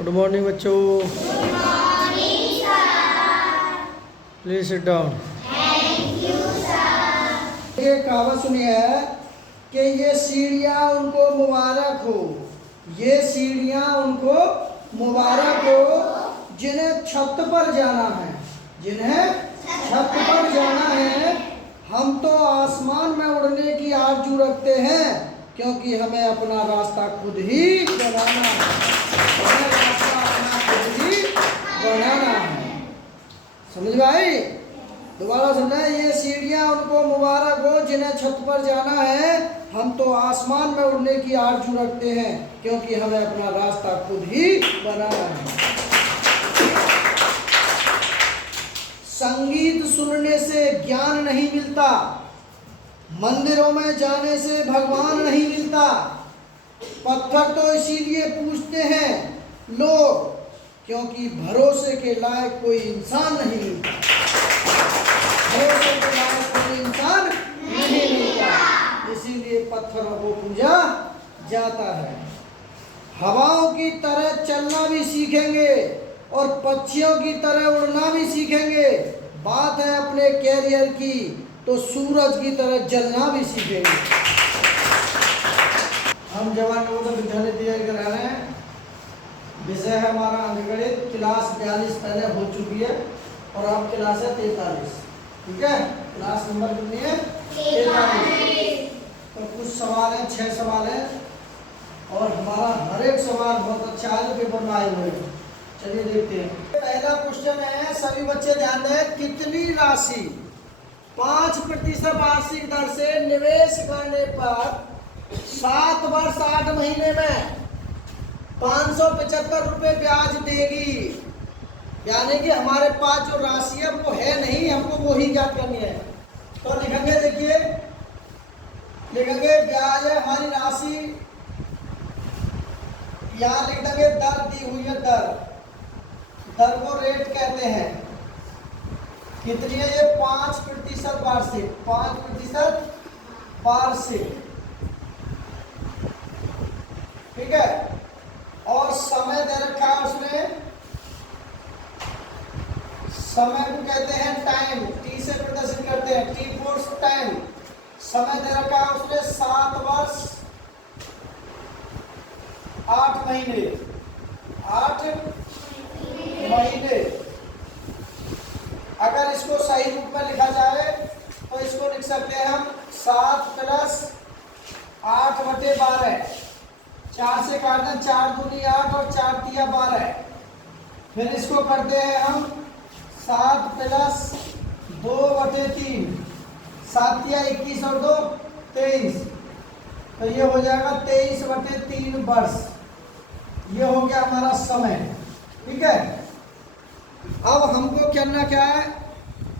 Good morning बच्चों। Please sit down. ये कहावत सुनी है कि ये सीढ़ियाँ उनको मुबारक हो, ये सीढ़ियाँ उनको मुबारक हो जिन्हें छत पर जाना है, जिन्हें छत पर जाना है। हम तो आसमान में उड़ने की आरज़ू रखते हैं क्योंकि हमें अपना रास्ता खुद ही बनाना है, हमें रास्ता अपना खुद ही बनाना है। समझ भाई? दोबारा सुनना है, ये सीढ़ियाँ उनको मुबारक हो जिन्हें छत पर जाना है। हम तो आसमान में उड़ने की आरज़ू रखते हैं क्योंकि हमें अपना रास्ता खुद ही बनाना है। संगीत सुनने से ज्ञान नहीं मिलता, मंदिरों में जाने से भगवान नहीं मिलता। पत्थर तो इसीलिए पूछते हैं लोग क्योंकि भरोसे के लायक कोई इंसान नहीं मिलता, भरोसे के लायक कोई इंसान नहीं मिलता, इसीलिए पत्थरों को पूजा जाता है। हवाओं की तरह चलना भी सीखेंगे और पक्षियों की तरह उड़ना भी सीखेंगे। बात है अपने कैरियर की तो सूरज की तरह जलना भी सीखेंगे। हम जवान लोगों को विद्यालय तैयारी करा रहे हैं। विषय है हमारा अंकगणित। क्लास 42 पहले हो चुकी है और अब क्लास है 43। ठीक है, क्लास नंबर कितनी है? 43। तो कुछ सवाल है, 6 सवाल है और हमारा हर एक सवाल बहुत अच्छा है जो पेपर में आए हुए हैं। चलिए देखते हैं। पहला क्वेश्चन है, सभी बच्चे ध्यान दें। कितनी राशि 5% वार्षिक दर से निवेश करने पर 7 वर्ष 8 महीने में 575 रुपये ब्याज देगी? यानी कि हमारे पास जो राशि है वो है नहीं, हमको वो ही ज्ञात करनी है। तो लिखेंगे, देखिए लिखेंगे ब्याज है हमारी राशि, यहाँ लिख देंगे दर दी हुई है, दर को रेट कहते हैं। कितनी है ये? 5% वार्षिक, 5% वार्षिक। ठीक है, और समय दे रखा है उसने, समय को कहते हैं टाइम, टी से प्रदर्शित करते हैं, टी फॉर टाइम। समय दे रखा है उसने 7 वर्ष 8 महीने, 8 महीने। अगर इसको सही रूप में लिखा जाए तो इसको लिख सकते हैं हम 7 + 8/12। 4 से काटना, 4 दूनी 8 और 4 तिया 12। फिर इसको करते हैं हम 7 + 2/3, 7 तिया 21 और 2 23। तो ये हो जाएगा 23/3 वर्ष। ये हो गया हमारा समय। ठीक है, अब हमको करना क्या है?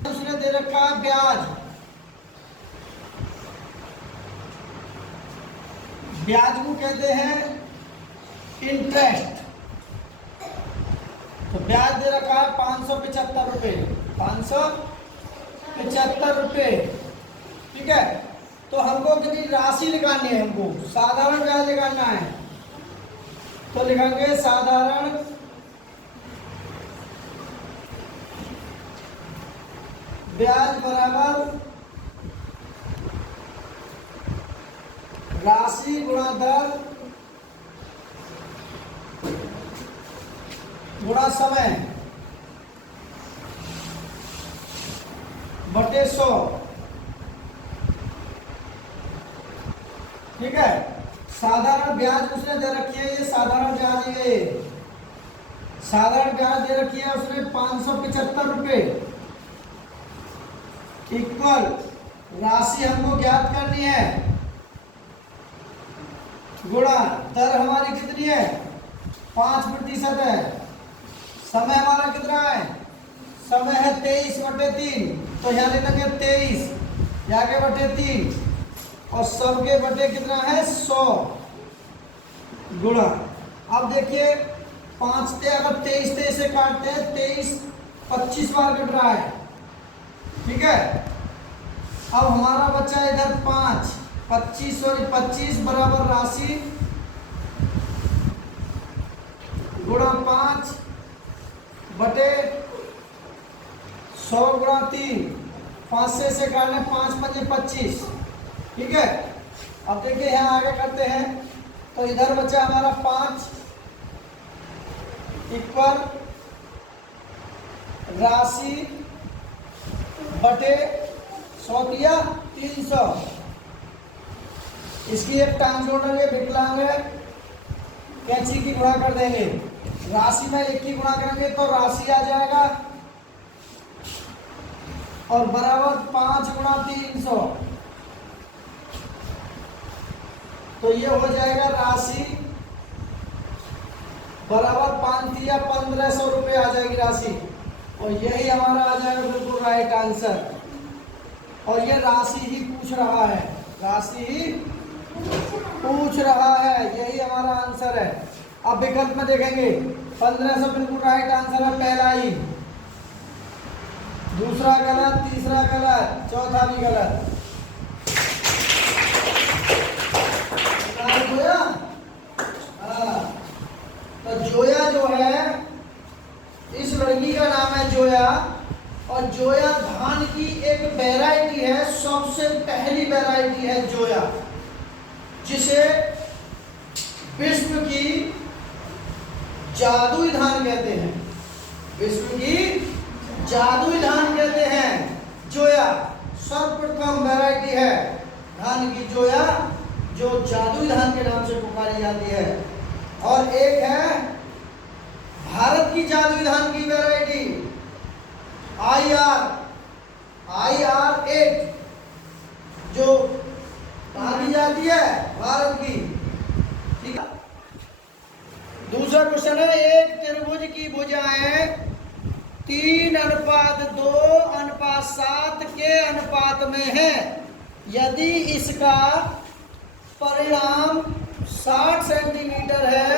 उसने दे रखा है ब्याज। ब्याज को कहते हैं इंटरेस्ट। तो ब्याज दे रखा है 575 रुपये, 575 रुपये। ठीक है, तो हमको कितनी राशि निकालनी है? हमको साधारण ब्याज निकालना है। तो लिखेंगे साधारण ब्याज बराबर राशि गुणा दर गुणा समय बटे 100। ठीक है, साधारण ब्याज उसने दे रखी है, ये साधारण ब्याज है, साधारण ब्याज दे रखी है उसने 575 रुपये इक्वल राशि हमको ज्ञात करनी है गुणा दर हमारी कितनी है? 5% है। समय हमारा कितना है? समय है 23/3। तो यहाँ ले लेंगे 23, यहाँ के बटे 3 और सबके बटे कितना है? 100 गुणा। अब देखिए 5 से अगर 23 से काटते हैं, 23 25 बार कट रहा है। ठीक है, अब हमारा बच्चा इधर 5 25 बराबर राशि गुणा 5 बटे 100 गुणा 3, 5 से काटने 5 पंजे 25। ठीक है, अब देखिए यहाँ आगे करते हैं तो इधर बचा हमारा 5 इक्वल राशि बटे 100 दिया 300। इसकी एक ट्रांसपोर्टर ये विकलांग है, कैंची की गुणा कर देंगे, राशि में 1 की गुणा करेंगे तो राशि आ जाएगा और बराबर 5 गुणा 300, तो ये हो जाएगा राशि बराबर 5 दिया 1500 रुपये आ जाएगी राशि, और यही हमारा आ जाएगा बिल्कुल राइट आंसर। और ये राशि ही पूछ रहा है, राशि ही पूछ रहा है, यही हमारा आंसर है। अब विकल्प में देखेंगे 1500 बिल्कुल राइट आंसर है, पहला ही, दूसरा गलत, तीसरा गलत, चौथा भी गलत। जोया, तो जोया जो है, इस लड़की का नाम है जोया, और जोया धान की एक वैरायटी है, सबसे पहली वैरायटी है जोया, जिसे विश्व की जादुई धान कहते हैं, विश्व की जादुई धान कहते हैं। जोया सर्वप्रथम वैरायटी है धान की, जोया जो जादुई धान के नाम से पुकारी जाती है। और एक है भारत की जादुई धान की वैरायटी IR8, जो कहाँ की जाती है, भारत की। ठीक है, दूसरा क्वेश्चन है, एक त्रिभुज की भुजाएं 3:2:7 के अनुपात में है, यदि इसका परिणाम 60 सेंटीमीटर है,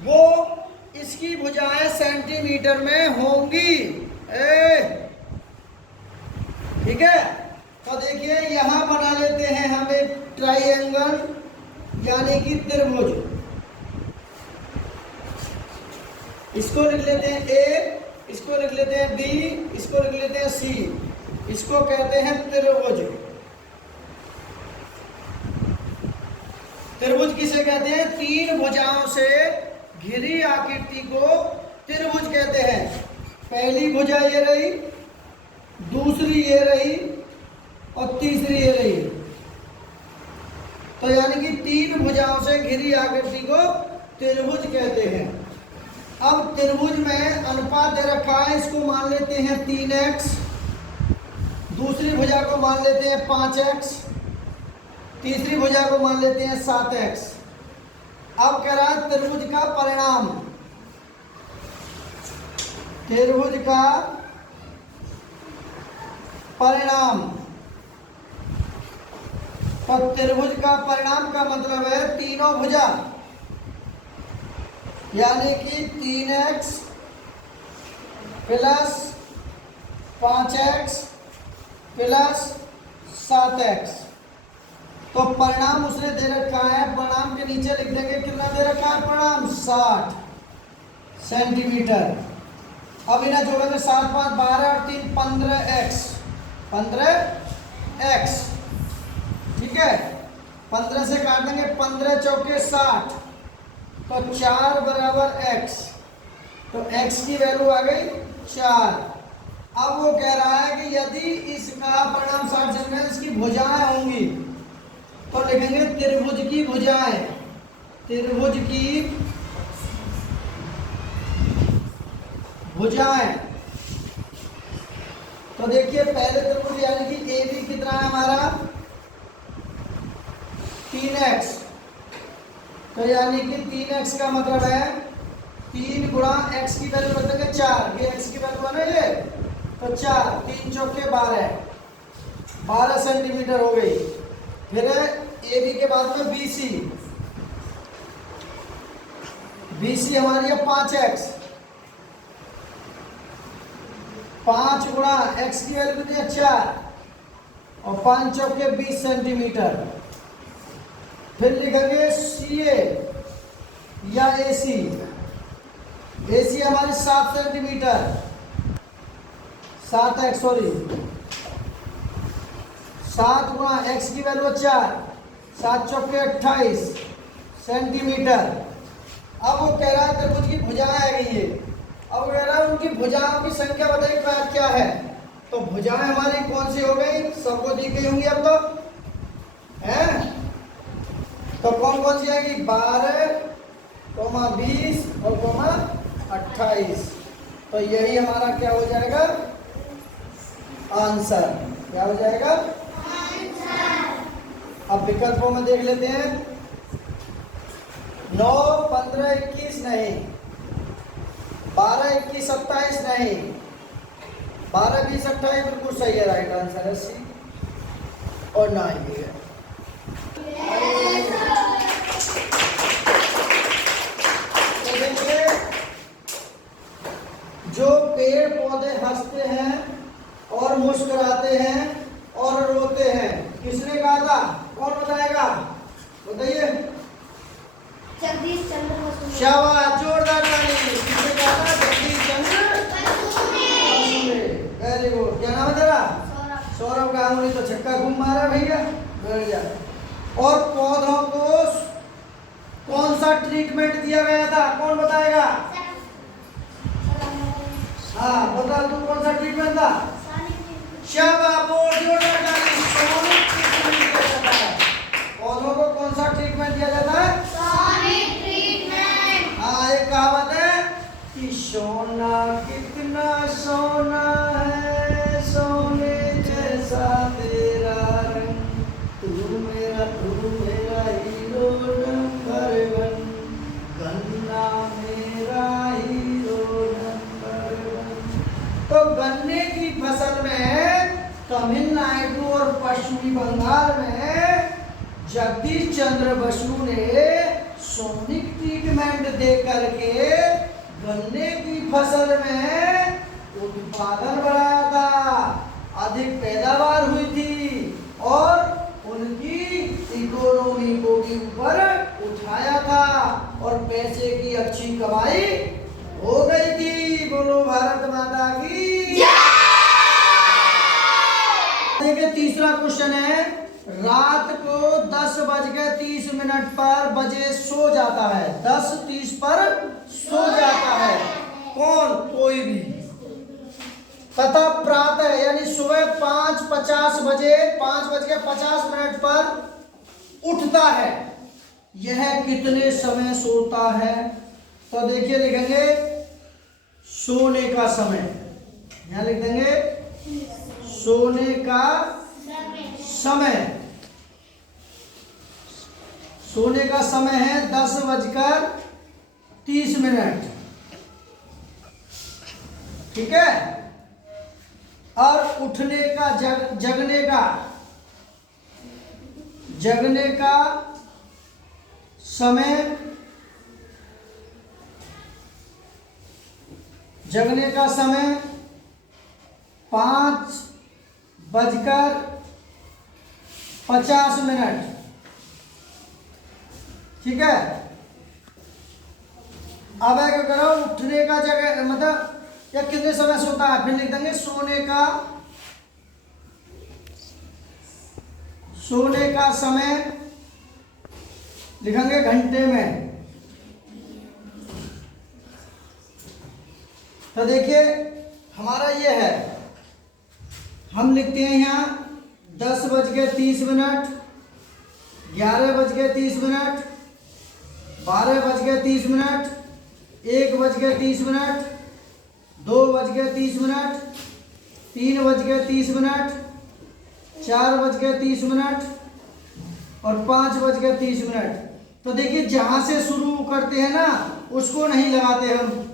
वो इसकी भुजाएं सेंटीमीटर में होंगी। ठीक है, तो देखिए यहां बना लेते हैं हम एक ट्राइएंगल, यानी कि त्रिभुज। इसको लिख लेते हैं A, इसको लिख लेते हैं B, इसको लिख लेते हैं C, इसको कहते हैं त्रिभुज। त्रिभुज किसे कहते हैं, 3 भुजाओं से घिरी आकृति को त्रिभुज कहते हैं। पहली भुजा ये रही, दूसरी ये रही, और तीसरी ये रही, तो यानी कि 3 भुजाओं से घिरी आकृति को त्रिभुज कहते हैं। अब त्रिभुज में अनुपात दे रखा है, इसको मान लेते हैं 3x, दूसरी भुजा को मान लेते हैं 5x, तीसरी भुजा को मान लेते हैं 7x। अब कह रहा है त्रिभुज का परिणाम, त्रिभुज का परिणाम, तो त्रिभुज का परिणाम का मतलब है तीनों भुजा, यानी कि 3x plus 5x plus 7x। तो परिणाम उसने दे रखा है, परिणाम के नीचे लिख देंगे कितना दे रखा है परिणाम, 60 सेंटीमीटर। अब इन्हें जोड़ेंगे 7 5 12 और 3 15x, 15x। ठीक है, 15 से काट देंगे, 15 चौके 60, तो 4 बराबर x, तो x की वैल्यू आ गई 4। अब वो कह रहा है कि यदि इसका परिणाम 60 सेंटीमीटर, इसकी भुजाएं होंगी, तो लिखेंगे त्रिभुज की भुजाएं, त्रिभुज की भुजाएं। तो देखिए पहले त्रिभुज यानी कि ए बी कितना है हमारा 3x, तो यानी कि 3x का मतलब है 3 गुणा x की वैल्यू रख देंगे 4, ये x की वैल्यू है ना ये, तो 4 3 चौके 12 सेंटीमीटर हो गई। फिर ए बी के बाद में BC, BC हमारी है 5x, 5 गुणा x की वैल्यू कितनी है 4, और 5 चौके 20 सेंटीमीटर। फिर लिखेंगे CA या AC, हमारी 7 सेंटीमीटर, 7x, सॉरी 7 गुणा x की वैल्यू 4, 7 चौके 28 सेंटीमीटर। अब वो कह रहा है त्रिभुज की भुजाएं आ गई है। अब कह रहा है उनकी भुजाओं की संख्या बताइए क्या है। तो भुजाएं हमारी कौन सी हो गई, सबको दी गई होंगी अब तो, है तो कौन कौन सी आएगी, 12, 20 और 28। तो यही हमारा क्या हो जाएगा आंसर, क्या हो जाएगा अब विकल्पों में देख लेते हैं। 9, 15, 21 नहीं, 12, 21, 27 नहीं, 12, 20, 28 बिल्कुल सही है, राइट आंसर है सी और ना ही है। तो देखिए जो पेड़ पौधे हंसते हैं और मुस्कुराते हैं और रोते हैं, किसने कहा था, कौन बताएगा, बताइए। जगदीश चंद्र बसु। शाबाश, जोरदार ताली। किसने कहा था, जगदीश चंद्र बसु ने। Very good. क्या नाम है तेरा, सौरभ गांगुली। तो छक्का घूम मारा भैया, बैठ जा। और पौधों को कौन सा ट्रीटमेंट दिया गया था, कौन बताएगा, हाँ बता तू, कौन सा ट्रीटमेंट था, शाबाश, जोरदार ताली। सोनिक ट्रीटमेंट दिया जाता है, पौधों को कौन सा ट्रीटमेंट दिया जाता है, सोनिक ट्रीटमेंट। हाँ एक कहावत है कि सोना कितना सोना है, सोने जैसा तेरा रंग, तू मेरा हीरो नंबर 1, गन्ना मेरा हीरो नंबर 1। तो गन्ने की फसल में तमिलनाडु और पश्चिमी बंगाल में जगदीश चंद्र बसु ने सोनिक ट्रीटमेंट दे करके गन्ने की फसल में उत्पादन बढ़ाया था, अधिक पैदावार हुई थी और उनकी इकोनॉमी को भी ऊपर उठाया था और पैसे की अच्छी कमाई हो गई थी। बोलो भारत माता की जय। देखिए तीसरा क्वेश्चन है, रात को 10:30 पर बजे सो जाता है, 10:30 पर सो जाता है कौन, कोई भी, तथा प्रातः यानी सुबह 5:50 बजे 5:50 पर उठता है, यह कितने समय सोता है। तो देखिए लिखेंगे सोने का समय, यहां लिख देंगे सोने का समय। सोने का समय है 10:30, ठीक है। और उठने का जगने का समय, जगने का समय 5:50, ठीक है। अब क्या करो, उठने का जगह मतलब या कितने समय सोता है, फिर लिख देंगे सोने का समय लिखेंगे घंटे में। तो देखिए हमारा ये है, हम लिखते हैं यहाँ 10:30, 11:30, 12:30, 1:30, 2:30, 3:30, 4:30 और 5:30। तो देखिए जहां से शुरू करते हैं ना उसको नहीं लगाते, हम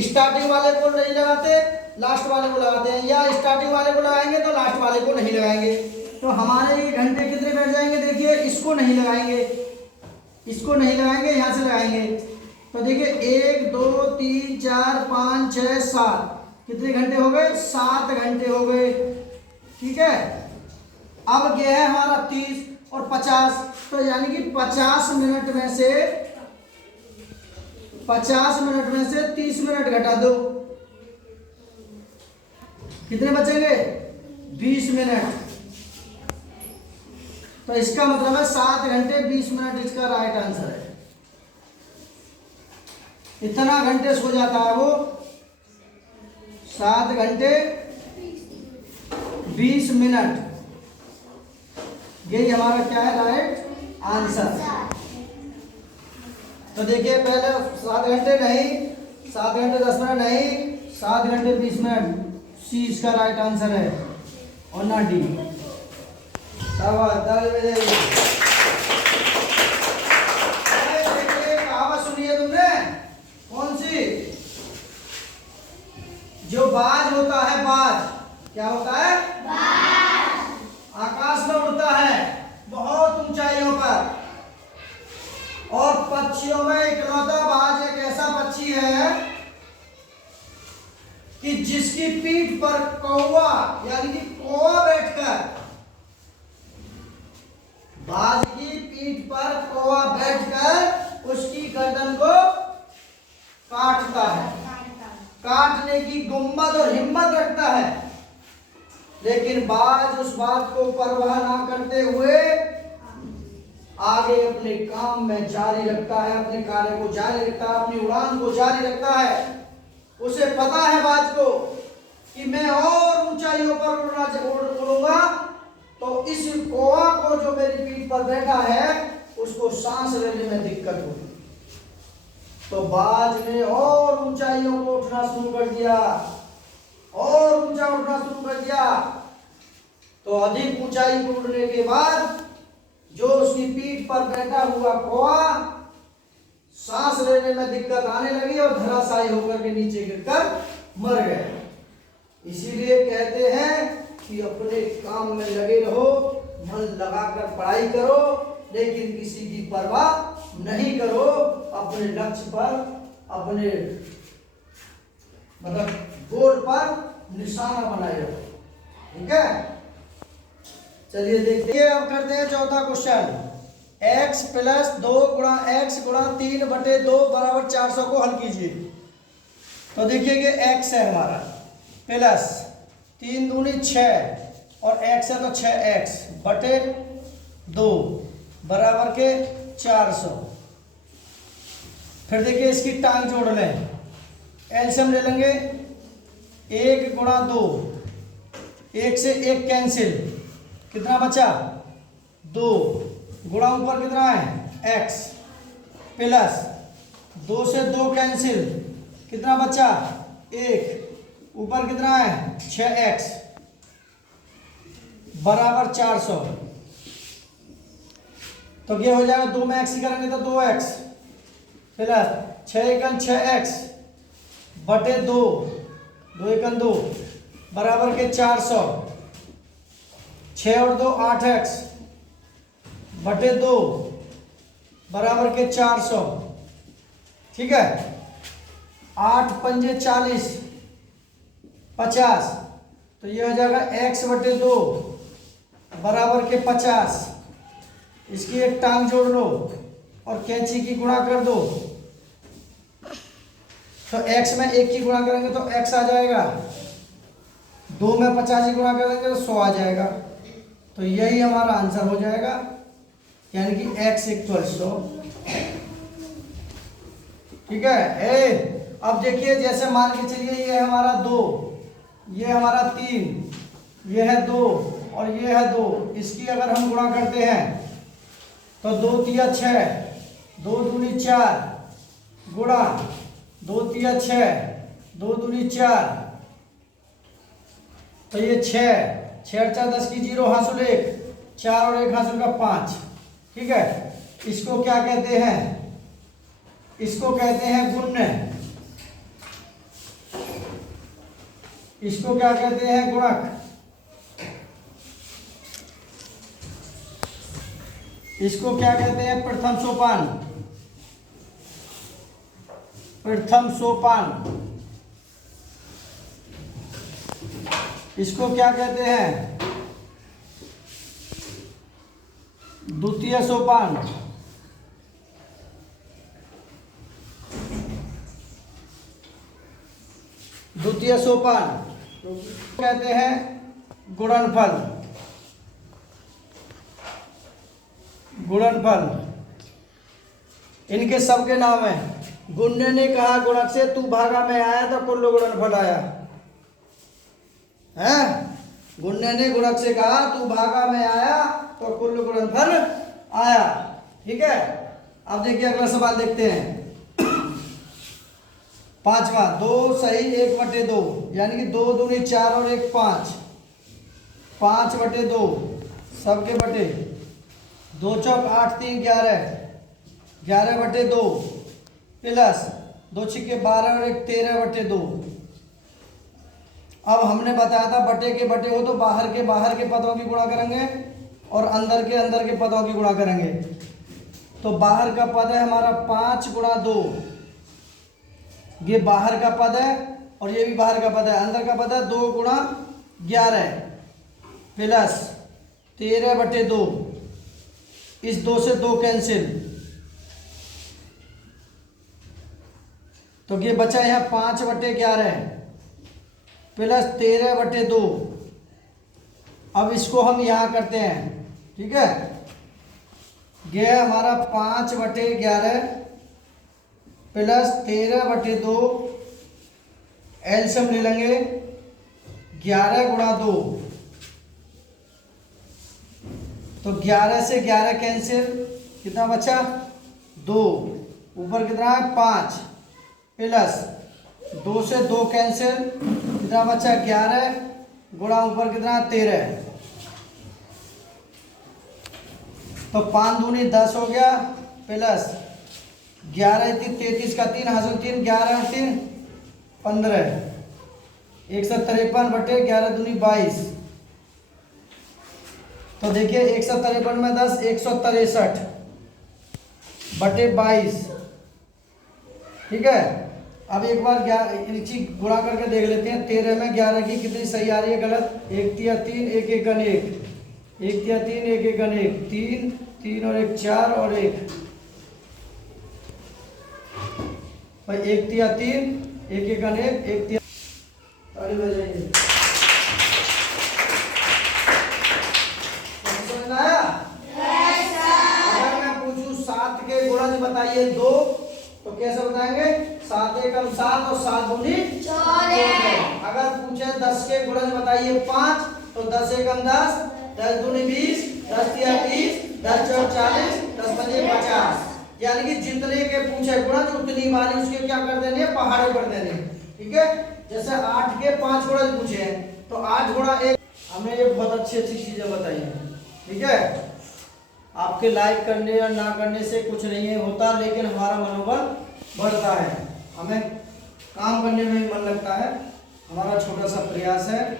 स्टार्टिंग वाले को नहीं लगाते, लास्ट वाले को लगाते हैं, या स्टार्टिंग वाले को लगाएंगे तो लास्ट वाले को नहीं लगाएंगे। तो हमारे ये घंटे कितने बैठ जाएंगे, देखिए इसको नहीं लगाएंगे, इसको नहीं लगाएंगे, यहाँ से लगाएंगे। तो देखिए 1 2 3 4 5 6 7, कितने घंटे हो गए, 7 घंटे हो गए, ठीक है। अब गया है हमारा 30 और 50, तो यानी कि 50 मिनट में से 50 मिनट में से 30 मिनट घटा दो, कितने बचेंगे? 20 मिनट। तो इसका मतलब है 7 घंटे 20 मिनट इसका राइट आंसर है। इतना घंटे सो जाता है वो, 7 घंटे 20 मिनट। यही हमारा क्या है राइट आंसर। तो देखिए पहले 7 घंटे नहीं, 7 घंटे 10 मिनट नहीं, 7 घंटे 20 मिनट, सी इसका राइट आंसर है और ना डी। कहावत सुनी है तुमने? कौन सी? जो बाज होता है, बाज क्या होता है? आकाश में उड़ता है बहुत ऊंचाइयों पर, और पक्षियों में इकलौता बाज एक ऐसा पक्षी है कि जिसकी पीठ पर कौवा यानी कि कौवा बैठकर, बाज की पीठ पर कौवा बैठकर उसकी गर्दन को काटता है, काटने की गुम्मत और हिम्मत रखता है। लेकिन बाज उस बात को परवाह ना करते हुए आगे अपने काम में जारी रखता है, अपने कार्य को जारी रखता है, अपनी उड़ान को जारी रखता है। उसे पता है बाज को कि मैं और ऊंचाइयों पर उड़ूंगा तो इस कौवा को जो मेरी पीठ पर बैठा है उसको सांस लेने में दिक्कत होगी। तो बाज ने और ऊंचाइयों को उठना शुरू कर दिया, और ऊंचा उठना शुरू कर दिया। तो अधिक ऊंचाई को उड़ने के बाद जो उसकी पीठ पर बैठा हुआ कौवा सांस लेने में दिक्कत आने लगी और धराशायी होकर के नीचे गिरकर मर गया। इसीलिए कहते हैं कि अपने काम में लगे रहो, मन लगाकर पढ़ाई करो, लेकिन किसी की परवाह नहीं करो, अपने लक्ष्य पर, अपने मतलब गोल पर निशाना बनाए रखो। ठीक है, चलिए देखते हैं। अब करते हैं चौथा क्वेश्चन। x प्लस 2 गुणा x गुणा 3 बटे 2 बराबर 400 को हल कीजिए। तो देखिए कि x है हमारा प्लस 3 दूनी 6 और x है तो 6x बटे 2 बराबर के 400। फिर देखिए इसकी टांग जोड़ लें, एलसीएम ले लेंगे। 1 गुणा 2, 1 से 1 कैंसिल, कितना बचा? 2 गुणा ऊपर कितना है x प्लस 2 से 2 कैंसिल, कितना बचा? 1 ऊपर कितना है 6x बराबर 400। तो ये हो जाएगा 2 में x ही करेंगे तो 2x प्लस 6 एकन 6x बटे 2, 2 एकन 2 बराबर के 400। 6 और 2 8x बटे 2 बराबर के 400। ठीक है, 8 पंजे 40 50। तो ये हो जाएगा x बटे 2 बराबर के 50। इसकी एक टांग जोड़ लो और कैंची की गुणा कर दो। तो x में 1 की गुणा करेंगे तो x आ जाएगा, 2 में 50 की गुणा करेंगे तो 100 आ जाएगा। तो यही हमारा आंसर हो जाएगा, यानी कि x इक्वल 100। ठीक है। अब देखिए जैसे मान के चलिए ये हमारा 2, ये हमारा 3, ये है 2 और ये है 2। इसकी अगर हम गुणा करते हैं तो 2 तिया 6, 2 दूनी 4 गुणा 2 तिया 6, 2 दूनी 4। तो ये 6 6 4 10 की 0 हासिल 1, 4 और 1 हासिल का 5। ठीक है, इसको क्या कहते हैं? इसको कहते हैं गुण्य। इसको क्या कहते हैं? गुणक। इसको क्या कहते हैं? प्रथम सोपान। प्रथम सोपान। इसको क्या कहते हैं? द्वितीय सोपान। द्वितीय सोपान कहते हैं गुणनफल। गुणनफल इनके सबके नाम है। गुण्य ने कहा गुणक से तू भागा में आया तो कुल गुणनफल आया है। गुण्य ने गुणक से कहा तू भागा में आया तो कुल गुणनफल आया। ठीक है, अब देखिए अगला सवाल देखते हैं। पांचवा, 2 सही 1/2 यानी कि 2 दूनी 4 और 1 5, 5/2 सबके बटे 2 चौक 8 3 11, 11/2 प्लस 2 छिक्के 12 और 1 13/2। अब हमने बताया था बटे के बटे हो तो बाहर के पदों की गुणा करेंगे और अंदर के पदों की गुणा करेंगे। तो बाहर का पद है हमारा 5 × 2, ये बाहर का पद है और ये भी बाहर का पद है। अंदर का पद है 2 × 11 प्लस 13/2। इस 2 से 2 कैंसिल, तो ये बचा यहाँ 5/11 प्लस 13/2। अब इसको हम यहाँ करते हैं। ठीक है, ये है हमारा 5/11 प्लस 13/2, एलसीएम ले लेंगे 11 × 2, तो 11 से 11 कैंसिल, कितना बचा 2, ऊपर कितना है 5 प्लस 2 से 2 कैंसिल, कितना बचा 11 गुणा ऊपर कितना 13, तो 5 दूनी 10 हो गया प्लस 11 3 33 का 3 हासिल 3 11 3 15, 153/11 दूनी 22। तो देखिए 153 में 10 163/22। ठीक है, अब एक बार गुणा करके देख लेते हैं। 13 में 11 की कितनी सही आ रही है गलत, 1 3 3 1 1 1 1 3 3 1 1 1 3 3 और 1 4 और 1 भाई 1 3 3 1 1 1 1 3 ताली बजाइए। समझ में आया? अगर मैं पूछूं 7 के गुणज बताइए 2 तो कैसे बताएंगे, 7 एकम 7 और 7 दूनी 14। अगर पूछे 10 के गुणज बताइए 5 तो 10 एकम 10, 10 दूनी 20, 10 तिया 30, 10 चौक 40, 10 पंजे 50। यानी कि जितने के पूछे गुणज उतनी बारी उसके क्या कर देने, पहाड़े कर देने। ठीक है, जैसे 8 के 5 गुणज पूछे तो 8 × 1, हमने ये बहुत अच्छी चीजें बताई हैं। ठीक है, आपके लाइक करने या ना करने से कुछ नहीं होता, लेकिन हमारा मनोबल बढ़ता है, हमें काम करने में मन लगता है। हमारा छोटा सा प्रयास है।